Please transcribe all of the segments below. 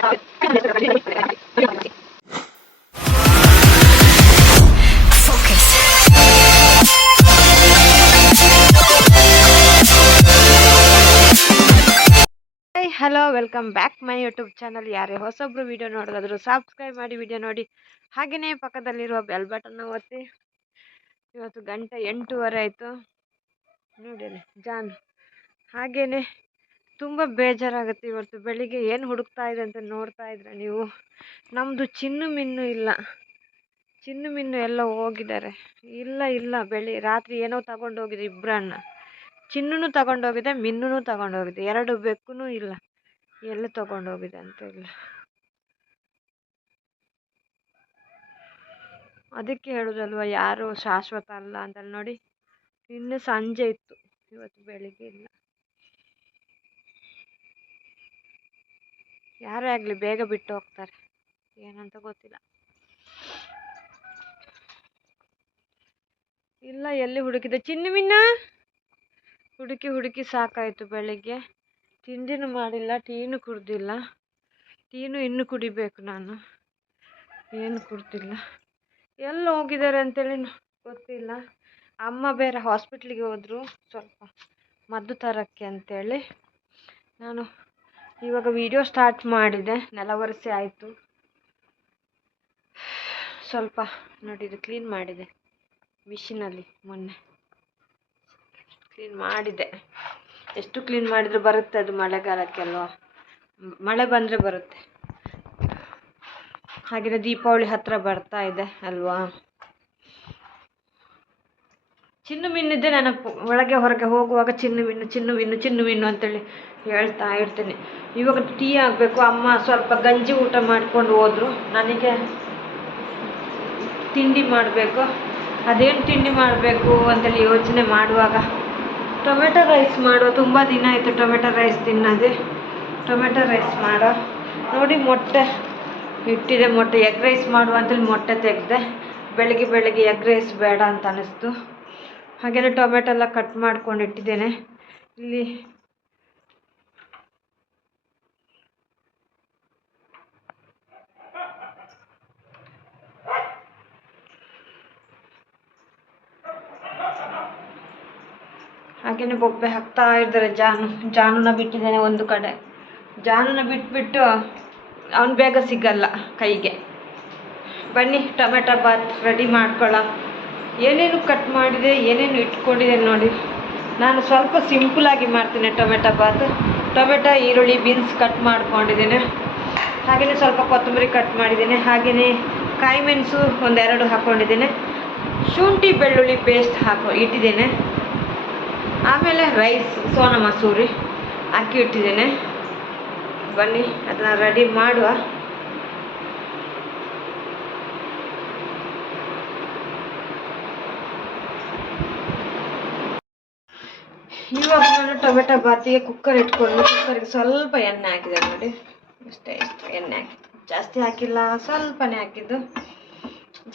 Hello, welcome back my YouTube channel. ಯಾರೇ ಹೊಸೊಬ್ರು video ನೋಡೋದಾದ್ರು subscribe ಮಾಡಿ video ನೋಡಿ, ಹಾಗೆಯೇ ಪಕ್ಕದಲ್ಲಿರುವ ಬೆಲ್ ಬಟನ್ನ ಒತ್ತಿ. ಇವತ್ತು ಗಂಟೆ 8:30 ಆಯಿತು ನೋಡಿ ಜಾನ್. ಹಾಗೆಯೇ ತುಂಬ ಬೇಜಾರಾಗುತ್ತೆ. ಇವತ್ತು ಬೆಳಿಗ್ಗೆ ಏನು ಹುಡುಕ್ತಾ ಇದೆ ಅಂತ ನೋಡ್ತಾ ಇದ್ರೆ ನೀವು, ನಮ್ಮದು ಚಿನ್ನು ಮಿನ್ನು ಇಲ್ಲ. ಚಿನ್ನು ಮಿನ್ನು ಎಲ್ಲ ಹೋಗಿದ್ದಾರೆ. ಇಲ್ಲ ರಾತ್ರಿ ಏನೋ ತಗೊಂಡೋಗಿದೆ ಇಬ್ಬರನ್ನ. ಚಿನ್ನೂ ತಗೊಂಡೋಗಿದೆ, ಮಿನ್ನೂ ತಗೊಂಡೋಗಿದೆ. 2 ಬೆಕ್ಕೂ ಇಲ್ಲ. ಎಲ್ಲ ತಗೊಂಡೋಗಿದೆ ಅಂತ ಇಲ್ಲ. ಅದಕ್ಕೆ ಹೇಳೋದಲ್ವ, ಯಾರು ಶಾಶ್ವತ ಅಲ್ಲ ಅಂತ. ನೋಡಿ, ಇನ್ನು ಸಂಜೆ ಇತ್ತು, ಇವತ್ತು ಬೆಳಿಗ್ಗೆ ಇಲ್ಲ. ಯಾರೇ ಆಗಲಿ ಬೇಗ ಬಿಟ್ಟು ಹೋಗ್ತಾರೆ, ಏನಂತ ಗೊತ್ತಿಲ್ಲ. ಇಲ್ಲ, ಎಲ್ಲಿ ಹುಡುಕಿದೆ ಚಿನ್ನು ಮಿನ್ನ? ಹುಡುಕಿ ಸಾಕಾಯಿತು. ಬೆಳಿಗ್ಗೆ ತಿಂಡಿನೂ ಮಾಡಿಲ್ಲ, ಟೀನು ಕುಡ್ದಿಲ್ಲ. ಟೀನು ಇನ್ನೂ ಕುಡಿಬೇಕು ನಾನು, ಏನು ಕುಡ್ದಿಲ್ಲ. ಎಲ್ಲ ಹೋಗಿದ್ದಾರೆ ಅಂತೇಳಿ ಗೊತ್ತಿಲ್ಲ. ಅಮ್ಮ ಬೇರೆ ಹಾಸ್ಪಿಟ್ಲಿಗೆ ಹೋದರು, ಸ್ವಲ್ಪ ಮದ್ದು ತರೋಕ್ಕೆ ಅಂತೇಳಿ. ನಾನು ಇವಾಗ ವಿಡಿಯೋ ಸ್ಟಾರ್ಟ್ ಮಾಡಿದೆ. ನೆಲವರಿಸಿ ಆಯಿತು. ಸ್ವಲ್ಪ ನೋಡಿ, ಇದು ಕ್ಲೀನ್ ಮಾಡಿದೆ ಮಿಷಿನಲ್ಲಿ. ಮೊನ್ನೆ ಕ್ಲೀನ್ ಮಾಡಿದೆ. ಎಷ್ಟು ಕ್ಲೀನ್ ಮಾಡಿದರೂ ಬರುತ್ತೆ ಅದು ಮಳೆಗಾಲಕ್ಕೆಲ್ವ. ಮಳೆ ಬಂದರೆ ಬರುತ್ತೆ. ಹಾಗೆಯೇ ದೀಪಾವಳಿ ಹತ್ತಿರ ಬರ್ತಾ ಇದೆ ಅಲ್ವಾ. ಚಿನ್ನು ಮಿನ್ನಿದ್ದೆ ನೆನಪು. ಒಳಗೆ ಹೊರಗೆ ಹೋಗುವಾಗ ಚಿನ್ನು ಮಿನ್ನು ಅಂತೇಳಿ ಹೇಳ್ತಾ ಇರ್ತೀನಿ. ಇವಾಗ ಟೀ ಆಗಬೇಕು. ಅಮ್ಮ ಸ್ವಲ್ಪ ಗಂಜಿ ಊಟ ಮಾಡ್ಕೊಂಡು ಹೋದರು. ನನಗೆ ತಿಂಡಿ ಮಾಡಬೇಕು. ಅದೇನು ತಿಂಡಿ ಮಾಡಬೇಕು ಅಂತೇಳಿ ಯೋಚನೆ ಮಾಡುವಾಗ ಟೊಮೆಟೊ ರೈಸ್ ಮಾಡುವ. ತುಂಬ ದಿನ ಆಯಿತು ಟೊಮೆಟೊ ರೈಸ್ ತಿನ್ನೋದು. ಟೊಮೆಟೊ ರೈಸ್ ಮಾಡೋ. ನೋಡಿ, ಮೊಟ್ಟೆ ಇಟ್ಟಿದೆ. ಮೊಟ್ಟೆ ಎಗ್ ರೈಸ್ ಮಾಡುವ ಅಂತೇಳಿ ಮೊಟ್ಟೆ ತೆಗೆದೆ. ಬೆಳಗ್ಗೆ ಎಗ್ ರೈಸ್ ಬೇಡ ಅಂತ ಅನ್ನಿಸ್ತು. ಹಾಗೆಯೇ ಟೊಮೆಟೊ ಎಲ್ಲ ಕಟ್ ಮಾಡ್ಕೊಂಡು ಇಟ್ಟಿದ್ದೇನೆ. ಇಲ್ಲಿ ಹಾಗೆಯೇ ಬೊಬ್ಬೆ ಹಾಕ್ತಾ ಇದ್ದಾರೆ. ಜಾನುನ ಬಿಟ್ಟಿದ್ದೇನೆ ಒಂದು ಕಡೆ. ಜಾನುನ ಬಿಟ್ಬಿಟ್ಟು ಅವನು ಬೇಗ ಸಿಗಲ್ಲ ಕೈಗೆ. ಬನ್ನಿ, ಟೊಮೆಟೊ ಬಾತ್ ರೆಡಿ ಮಾಡ್ಕೊಳ್ಳ. ಏನೇನು ಕಟ್ ಮಾಡಿದೆ, ಏನೇನು ಇಟ್ಕೊಂಡಿದೆ ನೋಡಿ. ನಾನು ಸ್ವಲ್ಪ ಸಿಂಪಲಾಗಿ ಮಾಡ್ತೀನಿ ಟೊಮೆಟೊ ಬಾತ್. ಟೊಮೆಟೊ, ಈರುಳ್ಳಿ, ಬೀನ್ಸ್ ಕಟ್ ಮಾಡ್ಕೊಂಡಿದ್ದೇನೆ. ಹಾಗೆಯೇ ಸ್ವಲ್ಪ ಕೊತ್ತಂಬರಿ ಕಟ್ ಮಾಡಿದ್ದೇನೆ. ಹಾಗೆಯೇ ಕಾಯಿ ಮೆಣಸು 1-2 ಹಾಕ್ಕೊಂಡಿದ್ದೇನೆ. ಶುಂಠಿ ಬೆಳ್ಳುಳ್ಳಿ ಪೇಸ್ಟ್ ಇಟ್ಟಿದ್ದೇನೆ. ಆಮೇಲೆ ರೈಸ್, ಸೋನಾ ಮಸೂರಿ ಹಾಕಿ ಇಟ್ಟಿದ್ದೇನೆ. ಬನ್ನಿ ಅದನ್ನು ರೆಡಿ ಮಾಡುವ. ಇವಾಗ ನಾನು ಟೊಮೆಟೊ ಬಾತಿಗೆ ಕುಕ್ಕರ್ ಇಟ್ಕೊಂಡು, ಕುಕ್ಕರ್ಗೆ ಸ್ವಲ್ಪ ಎಣ್ಣೆ ಹಾಕಿದೆ ನೋಡಿ. ಇಷ್ಟೇ ಎಣ್ಣೆ ಹಾಕಿದ್ದು, ಜಾಸ್ತಿ ಹಾಕಿಲ್ಲ, ಸ್ವಲ್ಪನೇ ಹಾಕಿದ್ದು.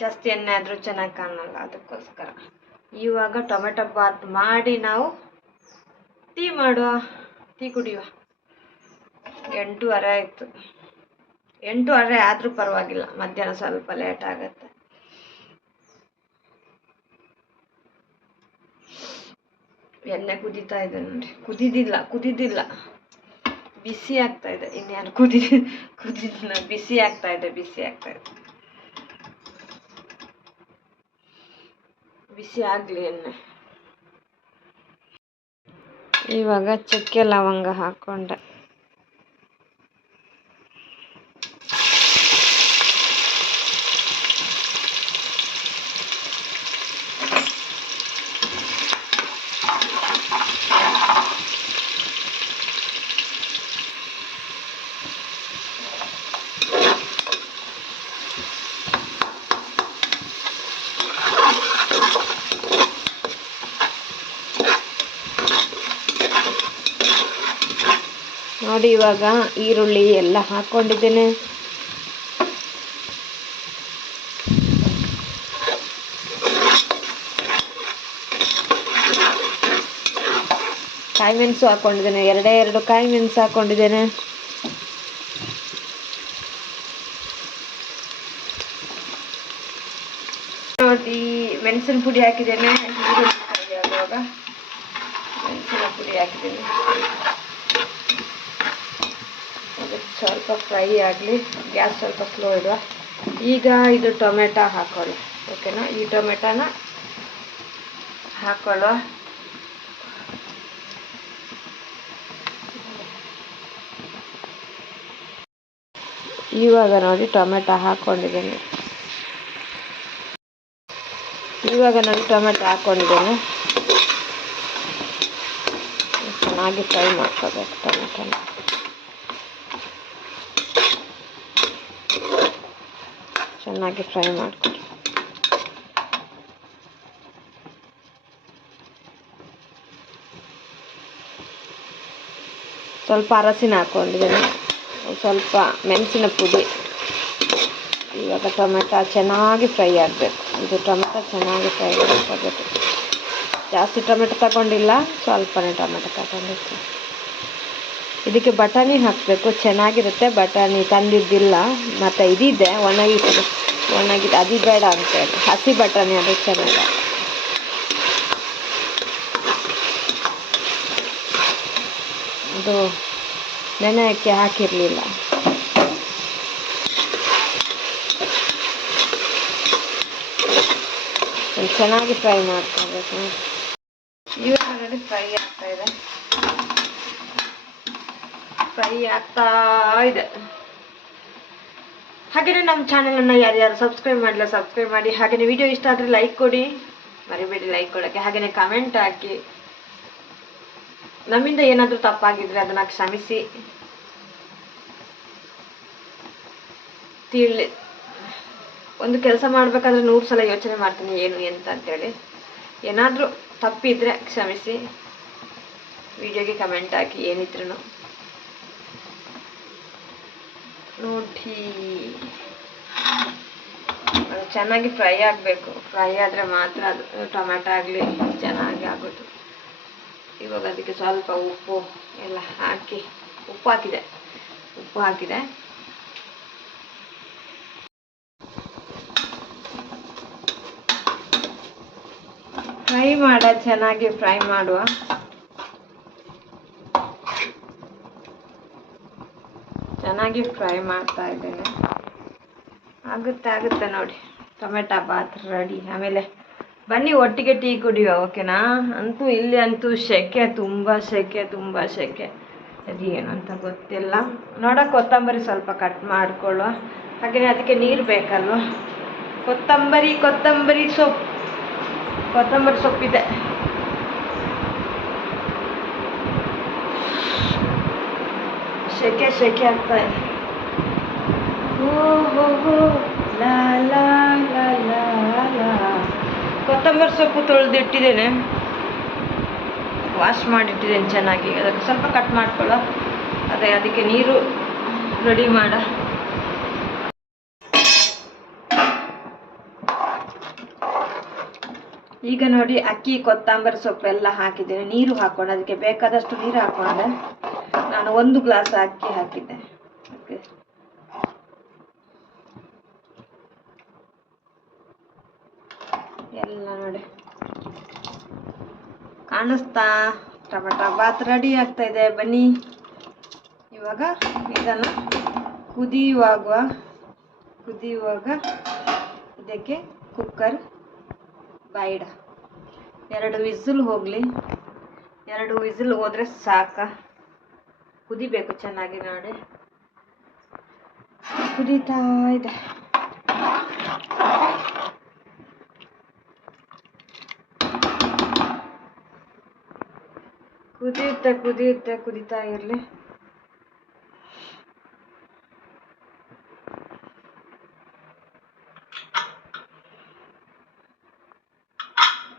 ಜಾಸ್ತಿ ಎಣ್ಣೆ ಆದರೂ ಚೆನ್ನಾಗಿ ಕಾಣಲ್ಲ, ಅದಕ್ಕೋಸ್ಕರ. ಇವಾಗ ಟೊಮೆಟೊ ಬಾತ್ ಮಾಡಿ ನಾವು ಟೀ ಮಾಡುವ, ಟೀ ಕುಡಿಯುವ. 8:30 ಆಯಿತು. 8:30 ಆದರೂ ಪರವಾಗಿಲ್ಲ, ಮಧ್ಯಾಹ್ನ ಸ್ವಲ್ಪ ಲೇಟ್ ಆಗುತ್ತೆ. ಎಣ್ಣೆ ಕುದೀತಾ ಇದೆ ನೋಡಿ. ಕುದಿದಿಲ್ಲ, ಬಿಸಿ ಆಗ್ತಾ ಇದೆ. ಇನ್ಯಾರು ಕುದಿದಿಲ್ಲ, ಬಿಸಿ ಆಗ್ತಾ ಇದೆ. ಬಿಸಿ ಆಗಲಿ ಎಣ್ಣೆ. ಇವಾಗ ಚಕ್ಕೆ ಲವಂಗ ಹಾಕ್ಕೊಂಡೆ. ನೋಡಿ, ಇವಾಗ ಈರುಳ್ಳಿ ಎಲ್ಲ ಹಾಕ್ಕೊಂಡಿದ್ದೇನೆ. ಕಾಯಿ ಮೆಣಸು ಹಾಕ್ಕೊಂಡಿದ್ದೇನೆ. 2 ಕಾಯಿ ಮೆಣಸು ಹಾಕ್ಕೊಂಡಿದ್ದೇನೆ. ಮೆಣಸಿನ ಪುಡಿ ಹಾಕಿದ್ದೇನೆ. ಈರುಳ್ಳಿ ಫ್ರೈ ಆಗುವಾಗ ಮೆಣಸಿನ ಪುಡಿ ಹಾಕಿದ್ದೇನೆ. ಅದಕ್ಕೆ ಸ್ವಲ್ಪ ಫ್ರೈ ಆಗಲಿ, ಗ್ಯಾಸ್ ಸ್ವಲ್ಪ ಸ್ಲೋ ಇಡುವ. ಈಗ ಇದು ಟೊಮೆಟೊ ಹಾಕೊಳ್ಳಿ. ಓಕೆನಾ, ಈ ಟೊಮೆಟೊನ ಹಾಕೊಳ್ಳುವ. ಇವಾಗ ನೋಡಿ ಟೊಮೆಟೊ ಹಾಕ್ಕೊಂಡಿದ್ದೇನೆ. ಚೆನ್ನಾಗಿ ಫ್ರೈ ಮಾಡ್ಕೋಬೇಕು ಟೊಮೆಟೊನ. ಚೆನ್ನಾಗಿ ಫ್ರೈ ಮಾಡ್ಕೊಳ್ಳಿ. ಸ್ವಲ್ಪ ಅರಸಿನ ಹಾಕ್ಕೊಂಡಿದ್ದೇನೆ, ಸ್ವಲ್ಪ ಮೆಣಸಿನ ಪುಡಿ. ಇವಾಗ ಟೊಮೆಟೊ ಚೆನ್ನಾಗಿ ಫ್ರೈ ಆಗಬೇಕು. ಇದು ಟೊಮೆಟೊ ಚೆನ್ನಾಗಿ ಫ್ರೈ ಮಾಡ್ಕೋಬೇಕು. ಜಾಸ್ತಿ ಟೊಮೆಟೊ ತಗೊಂಡಿಲ್ಲ, ಸ್ವಲ್ಪನೇ ಟೊಮೆಟೊ ತಗೊಂಡಿರ್ತೀನಿ. ಇದಕ್ಕೆ ಬಟಾಣಿ ಹಾಕಬೇಕು, ಚೆನ್ನಾಗಿರುತ್ತೆ. ಬಟಾಣಿ ತಂದಿದ್ದಿಲ್ಲ, ಮತ್ತು ಇದಿದೆ ಒಣಗಿದೆ, ಅದು ಬೇಡ ಅಂತೇಳಿ ಹಸಿ ಬಟಾಣಿ ಅದು ಚೆನ್ನಾಗಿ. ಅದು ನೆನೆಯಕ್ಕೆ ಹಾಕಿರಲಿಲ್ಲ. ಚೆನ್ನಾಗಿ ಫ್ರೈ ಮಾಡ್ಕೋಬೇಕು. ಇವಾಗ ನೋಡಿ ಫ್ರೈ ಆಗ್ತಾ ಇದೆ. ಹಾಗೆಯೇ ನಮ್ಮ ಚಾನಲನ್ನು ಯಾರ್ಯಾರು ಸಬ್ಸ್ಕ್ರೈಬ್ ಮಾಡಿಲ್ಲ ಸಬ್ಸ್ಕ್ರೈಬ್ ಮಾಡಿ. ಹಾಗೆಯೇ ವಿಡಿಯೋ ಇಷ್ಟ ಆದರೆ ಲೈಕ್ ಕೊಡಿ, ಮರಿಬೇಡಿ ಲೈಕ್ ಕೊಡೋಕ್ಕೆ. ಹಾಗೆಯೇ ಕಮೆಂಟ್ ಹಾಕಿ. ನಮ್ಮಿಂದ ಏನಾದರೂ ತಪ್ಪಾಗಿದ್ರೆ ಅದನ್ನು ಕ್ಷಮಿಸಿ. ಒಂದು ಕೆಲಸ ಮಾಡಬೇಕಾದ್ರೆ 100 ಸಲ ಯೋಚನೆ ಮಾಡ್ತೀನಿ ಏನು ಎಂತ ಅಂತೇಳಿ. ಏನಾದರೂ ತಪ್ಪಿದ್ರೆ ಕ್ಷಮಿಸಿ. ವಿಡಿಯೋಗೆ ಕಮೆಂಟ್ ಹಾಕಿ ಏನಿದ್ರು ನೋಡಿ. ಅದು ಚೆನ್ನಾಗಿ ಫ್ರೈ ಆಗಬೇಕು. ಫ್ರೈ ಆದರೆ ಮಾತ್ರ ಅದು ಟೊಮೆಟೊ ಆಗಲಿ ಚೆನ್ನಾಗಿ ಆಗೋದು. ಇವಾಗ ಅದಕ್ಕೆ ಸ್ವಲ್ಪ ಉಪ್ಪು ಎಲ್ಲ ಹಾಕಿ, ಉಪ್ಪು ಹಾಕಿದೆ. ಚೆನ್ನಾಗಿ ಫ್ರೈ ಮಾಡುವ. ಚೆನ್ನಾಗಿ ಫ್ರೈ ಮಾಡ್ತಾ ಇದ್ದೇನೆ. ಆಗುತ್ತೆ ನೋಡಿ, ಟೊಮೆಟೊ ಬಾತ್ ರೆಡಿ. ಆಮೇಲೆ ಬನ್ನಿ ಒಟ್ಟಿಗೆ ಟೀ ಕುಡಿಯುವ, ಓಕೆನಾ? ಇಲ್ಲಿ ಸೆಕೆ, ತುಂಬ ಸೆಕೆ. ಅದು ಏನು ಅಂತ ಗೊತ್ತಿಲ್ಲ. ಕೊತ್ತಂಬರಿ ಸ್ವಲ್ಪ ಕಟ್ ಮಾಡಿಕೊಳ್ಳುವ. ಹಾಗೆಯೇ ಅದಕ್ಕೆ ನೀರು ಬೇಕಲ್ವ. ಕೊತ್ತಂಬರಿ ಸೊಪ್ಪಿದೆ. ಸೆಕೆ ಆಗ್ತಾ ಇದೆ. ಕೊತ್ತಂಬರಿ ಸೊಪ್ಪು ತೊಳೆದಿಟ್ಟಿದ್ದೇನೆ, ವಾಶ್ ಮಾಡಿಟ್ಟಿದ್ದೇನೆ ಚೆನ್ನಾಗಿ. ಅದಕ್ಕೆ ಸ್ವಲ್ಪ ಕಟ್ ಮಾಡ್ಕೊಳ್ಳೋ. ಅದಕ್ಕೆ ನೀರು ರೆಡಿ ಮಾಡ. ಈಗ ನೋಡಿ ಅಕ್ಕಿ, ಕೊತ್ತಂಬರಿ ಸೊಪ್ಪೆಲ್ಲ ಹಾಕಿದ್ದೇನೆ. ನೀರು ಹಾಕೊಂಡು ಅದಕ್ಕೆ ಬೇಕಾದಷ್ಟು ನೀರು ಹಾಕೊಂಡೆ. ನಾನು 1 ಗ್ಲಾಸ್ ಅಕ್ಕಿ ಹಾಕಿದ್ದೆ. ಓಕೆ, ಎಲ್ಲ ನೋಡಿ ಕಾಣಿಸ್ತಾ? ಟೊಮೆಟೊ ಬಾತ್ ರೆಡಿ ಆಗ್ತಾ ಇದೆ. ಬನ್ನಿ. ಇವಾಗ ಇದನ್ನು ಕುದಿಯುವಾಗ ಇದಕ್ಕೆ ಕುಕ್ಕರ್ ಬಾಯಿಡ. 2 ವಿಸಿಲ್ ಹೋಗಲಿ. 2 ವಿಸಿಲ್ ಹೋದರೆ ಸಾಕ. ಕುದಿಬೇಕು ಚೆನ್ನಾಗಿ ನೋಡಿ. ಕುದೀತಾ ಇದೆ. ಕುದೀತಾ ಇರಲಿ.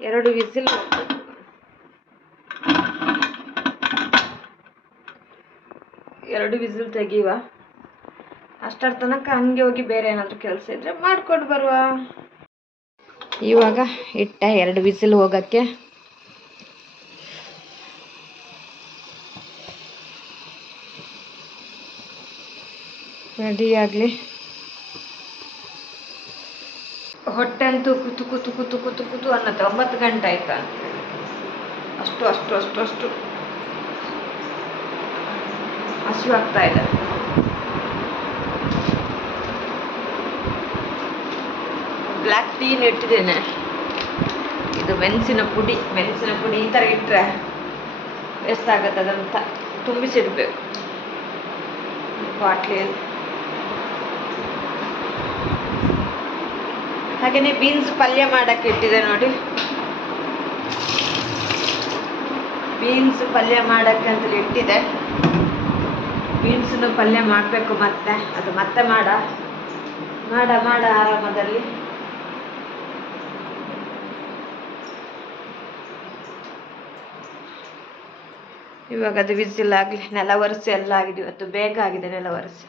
ಎರಡು ವಿಸಿಲ್ ತೆಗೀವ. ಅಷ್ಟರ ತನಕ ಹಂಗೆ ಹೋಗಿ ಬೇರೆ ಏನಾದರೂ ಕೆಲಸ ಇದ್ರೆ ಮಾಡ್ಕೊಂಡು ಬರುವ. ಇವಾಗ 2 ವಿಸಿಲ್ ಹೋಗೋಕ್ಕೆ. ರೆಡಿ ಆಗಲಿ. ಹೊಟ್ಟೆ ಅಂತೂ ಕುತು ಕುತು ಕುತು ಕುತು ಕುತು ಅನ್ನತ್ತೆ. 9 ಗಂಟೆ ಆಯ್ತಾ, ಅಷ್ಟು ಅಷ್ಟು ಅಷ್ಟು ಅಷ್ಟು ಹಸಿವಾಗ್ತಾ ಇದೆ. ಬ್ಲ್ಯಾಕ್ ಟೀನ ಇಟ್ಟಿದ್ದೇನೆ. ಇದು ಮೆಣಸಿನ ಪುಡಿ ಈ ಥರ ಇಟ್ಟರೆ ವೇಸ್ಟ್ ಆಗುತ್ತೆ, ಅದಂತ ತುಂಬಿಸಿಡ್ಬೇಕು ಬಾಟ್ಲಿಯಲ್ಲಿ. ಹಾಗೆಯೇ ಬೀನ್ಸ್ ಪಲ್ಯ ಮಾಡೋಕ್ಕೆ ಇಟ್ಟಿದೆ ನೋಡಿ. ಬೀನ್ಸ್ ಪಲ್ಯ ಮಾಡೋಕ್ಕೆ ಅಂತೇಳಿ ಇಟ್ಟಿದೆ. ಬೀನ್ಸನ್ನು ಪಲ್ಯ ಮಾಡಬೇಕು, ಮತ್ತೆ ಮಾಡ ಆರಾಮದಲ್ಲಿ. ಇವಾಗ ಅದು ವಿಸಿಲ್ ಆಗಲಿ. ನೆಲ ಒರೆಸಿ ಎಲ್ಲ ಆಗಿದೆ ಇವತ್ತು, ಬೇಗ ಆಗಿದೆ ನೆಲ ಒರೆಸಿ.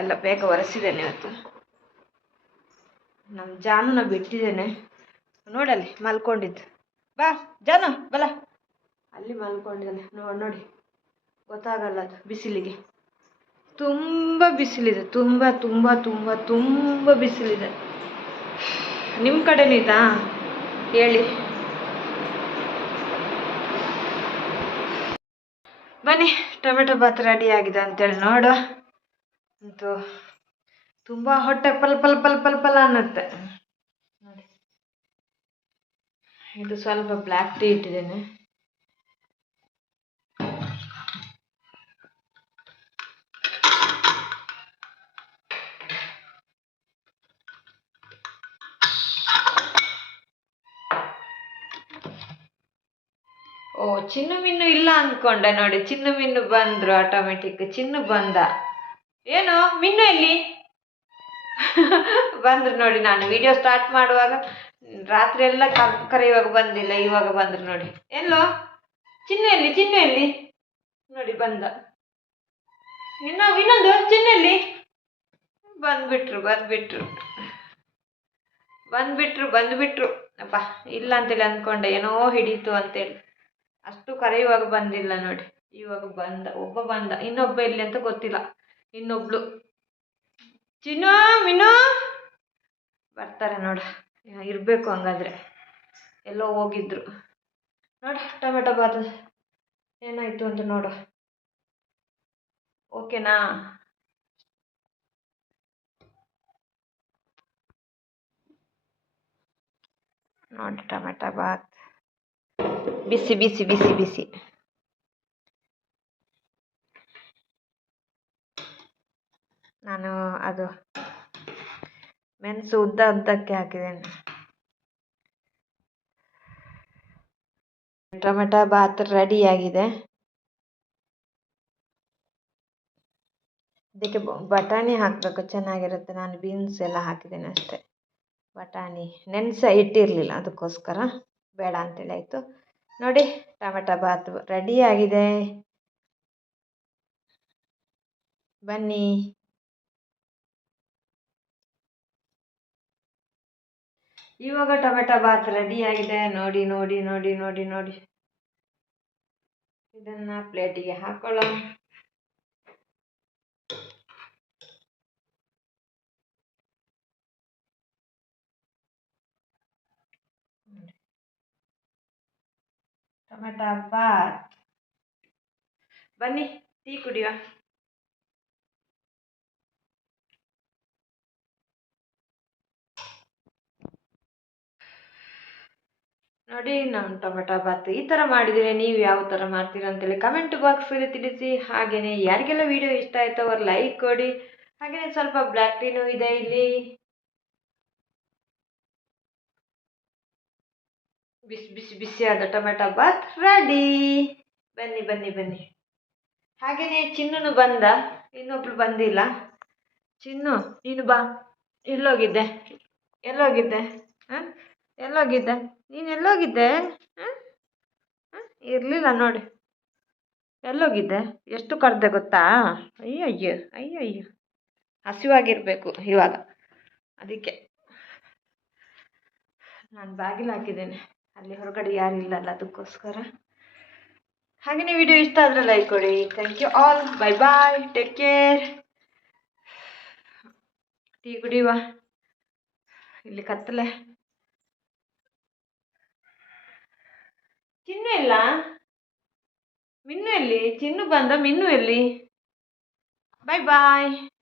ಎಲ್ಲ ಬೇಗ ಒರೆಸಿದ್ದೇನೆ ಇವತ್ತು. ನಮ್ಮ ಜಾನುನ ಬಿಟ್ಟಿದ್ದೇನೆ ನೋಡಲ್ಲಿ ಮಲ್ಕೊಂಡಿದ್ದು. ಬಾ ಜಾನು ಬಲ, ಅಲ್ಲಿ ಮಲ್ಕೊಂಡಿದ್ದಾನೆ ನೋಡಿ. ಗೊತ್ತಾಗಲ್ಲ ಅದು ಬಿಸಿಲಿಗೆ. ತುಂಬ ಬಿಸಿಲಿದೆ, ತುಂಬ ತುಂಬ ತುಂಬ ತುಂಬ ಬಿಸಿಲಿದೆ. ನಿಮ್ಮ ಕಡೆನೂ ಇತ್ತಾ ಹೇಳಿ. ಬನ್ನಿ, ಟೊಮೆಟೊ ಬಾತ್ ರೆಡಿ ಆಗಿದೆ ಅಂತೇಳಿ ನೋಡುವ. ಅಂತೂ ತುಂಬ ಹೊಟ್ಟೆ ಪಲ್ ಅನ್ನತ್ತೆ ನೋಡಿ. ಇದು ಸ್ವಲ್ಪ ಬ್ಲ್ಯಾಕ್ ಟೀ ಇಟ್ಟಿದ್ದೇನೆ. ಓ, ಚಿನ್ನು ಮಿನ್ನು ಇಲ್ಲ ಅಂದ್ಕೊಂಡೆ ನೋಡಿ. ಚಿನ್ನು ಮಿನ್ನು ಬಂದರು ಆಟೋಮೆಟಿಕ್. ಚಿನ್ನು ಬಂದ. ಏನು ಮಿನ್ನು ಎಲ್ಲಿ ಬಂದರು ನೋಡಿ. ನಾನು ವಿಡಿಯೋ ಸ್ಟಾರ್ಟ್ ಮಾಡುವಾಗ ರಾತ್ರಿ ಎಲ್ಲ ಕರೆಯುವಾಗ ಬಂದಿಲ್ಲ, ಇವಾಗ ಬಂದರು ನೋಡಿ. ಎಲ್ಲೋ ಚಿನ್ನು ಎಲ್ಲಿ ನೋಡಿ ಬಂದ. ಇನ್ನೊಂದು ಚಿನ್ನು ಎಲ್ಲಿ ಬಂದ್ಬಿಟ್ರು. ಅಪ್ಪ ಇಲ್ಲ ಅಂತೇಳಿ ಅಂದ್ಕೊಂಡೆ, ಏನೋ ಹಿಡೀತು ಅಂತೇಳಿ. ಅಷ್ಟು ಕರೆಯುವಾಗ ಬಂದಿಲ್ಲ ನೋಡಿ. ಇವಾಗ ಒಬ್ಬ ಬಂದ, ಇನ್ನೊಬ್ಬ ಎಲ್ಲಿ ಅಂತ ಗೊತ್ತಿಲ್ಲ. ಇನ್ನೊಬ್ಳು ಚಿನ್ನು ಮಿನ್ನು ಬರ್ತಾರೆ ನೋಡ. ಇರಬೇಕು ಹಂಗಾದ್ರೆ, ಎಲ್ಲೋ ಹೋಗಿದ್ರು ನೋಡ. ಟೊಮೆಟೊ ಬಾತ್ ಏನಾಯ್ತು ಅಂತ ನೋಡು. ಓಕೆನಾ? ನೋಡಿ ಟೊಮೆಟೊ ಬಾತ್ ಬಿಸಿ ಬಿಸಿ ಬಿಸಿ ಬಿಸಿ. ನಾನು ಅದು ಮೆಣಸು ಉದ್ದಕ್ಕೆ ಹಾಕಿದ್ದೇನೆ. ಟೊಮೆಟೊ ಬಾತ್ ರೆಡಿಯಾಗಿದೆ. ಇದಕ್ಕೆ ಬಟಾಣಿ ಹಾಕಬೇಕು, ಚೆನ್ನಾಗಿರುತ್ತೆ. ನಾನು ಬೀನ್ಸ್ ಎಲ್ಲ ಹಾಕಿದ್ದೇನೆ ಅಷ್ಟೇ. ಬಟಾಣಿ ಇಟ್ಟಿರಲಿಲ್ಲ, ಅದಕ್ಕೋಸ್ಕರ ಬೇಡ ಅಂತೇಳಿ ಆಯಿತು ನೋಡಿ. ಟೊಮೆಟೊ ಬಾತ್ ರೆಡಿಯಾಗಿದೆ. ಬನ್ನಿ. ಇವಾಗ ಟೊಮೆಟೊ ಬಾತ್ ರೆಡಿಯಾಗಿದೆ ನೋಡಿ ನೋಡಿ ನೋಡಿ ನೋಡಿ ನೋಡಿ. ಇದನ್ನು ಪ್ಲೇಟಿಗೆ ಹಾಕೊಳ್ಳೋಣ. ಟೊಮೆಟೊ ಬಾತ್. ಬನ್ನಿ ಟೀ ಕುಡಿಯುವ. ನೋಡಿ, ನಾನು ಟೊಮೆಟೊ ಬಾತ್ ಈ ಥರ ಮಾಡಿದ್ದೀನಿ. ನೀವು ಯಾವ ಥರ ಮಾಡ್ತೀರಾ ಅಂತೇಳಿ ಕಮೆಂಟ್ ಬಾಕ್ಸಲ್ಲಿ ತಿಳಿಸಿ. ಹಾಗೆಯೇ ಯಾರಿಗೆಲ್ಲ ವಿಡಿಯೋ ಇಷ್ಟ ಆಯಿತು ಅವ್ರು ಲೈಕ್ ಕೊಡಿ. ಹಾಗೆಯೇ ಸ್ವಲ್ಪ ಬ್ಲ್ಯಾಕ್ ಟೀನೂ ಇದೆ ಇಲ್ಲಿ. ಬಿಸಿ ಬಿಸಿ ಬಿಸಿಯಾದ ಟೊಮೆಟೊ ಬಾತ್ ರೆಡಿ. ಬನ್ನಿ ಬನ್ನಿ ಬನ್ನಿ. ಹಾಗೆಯೇ ಚಿನ್ನು ಬಂದ, ಇನ್ನೊಬ್ಳು ಬಂದಿಲ್ಲ. ಚಿನ್ನು ನೀನು ಬಾ. ಎಲ್ಲೋಗಿದ್ದೆ ನೀನು ಎಲ್ಲೋಗಿದ್ದೆ? ಇರಲಿಲ್ಲ ನೋಡಿ. ಎಲ್ಲೋಗಿದ್ದೆ? ಎಷ್ಟು ಕರೆದೆ ಗೊತ್ತಾ? ಅಯ್ಯಯ್ಯೋ ಹಸಿವಾಗಿರಬೇಕು ಇವಾಗ, ಅದಕ್ಕೆ ನಾನು ಬಾಗಿಲು ಹಾಕಿದ್ದೇನೆ. ಅಲ್ಲಿ ಹೊರಗಡೆ ಯಾರು ಇಲ್ಲಲ್ಲ, ಅದಕ್ಕೋಸ್ಕರ. ಹಾಗೆಯೇ ವಿಡಿಯೋ ಇಷ್ಟ ಆದರೆ ಲೈಕ್ ಕೊಡಿ. Thank you all. Bye bye, take care. Tea ಕುಡಿಯುವ. ಇಲ್ಲಿ ಕತ್ತಲೆ. ಚಿನ್ನು ಇಲ್ಲ, ಮಿನ್ನು ಎಲ್ಲಿ? ಚಿನ್ನು ಬಂದ, ಮಿನ್ನು ಎಲ್ಲಿ? ಬಾಯ್ ಬಾಯ್.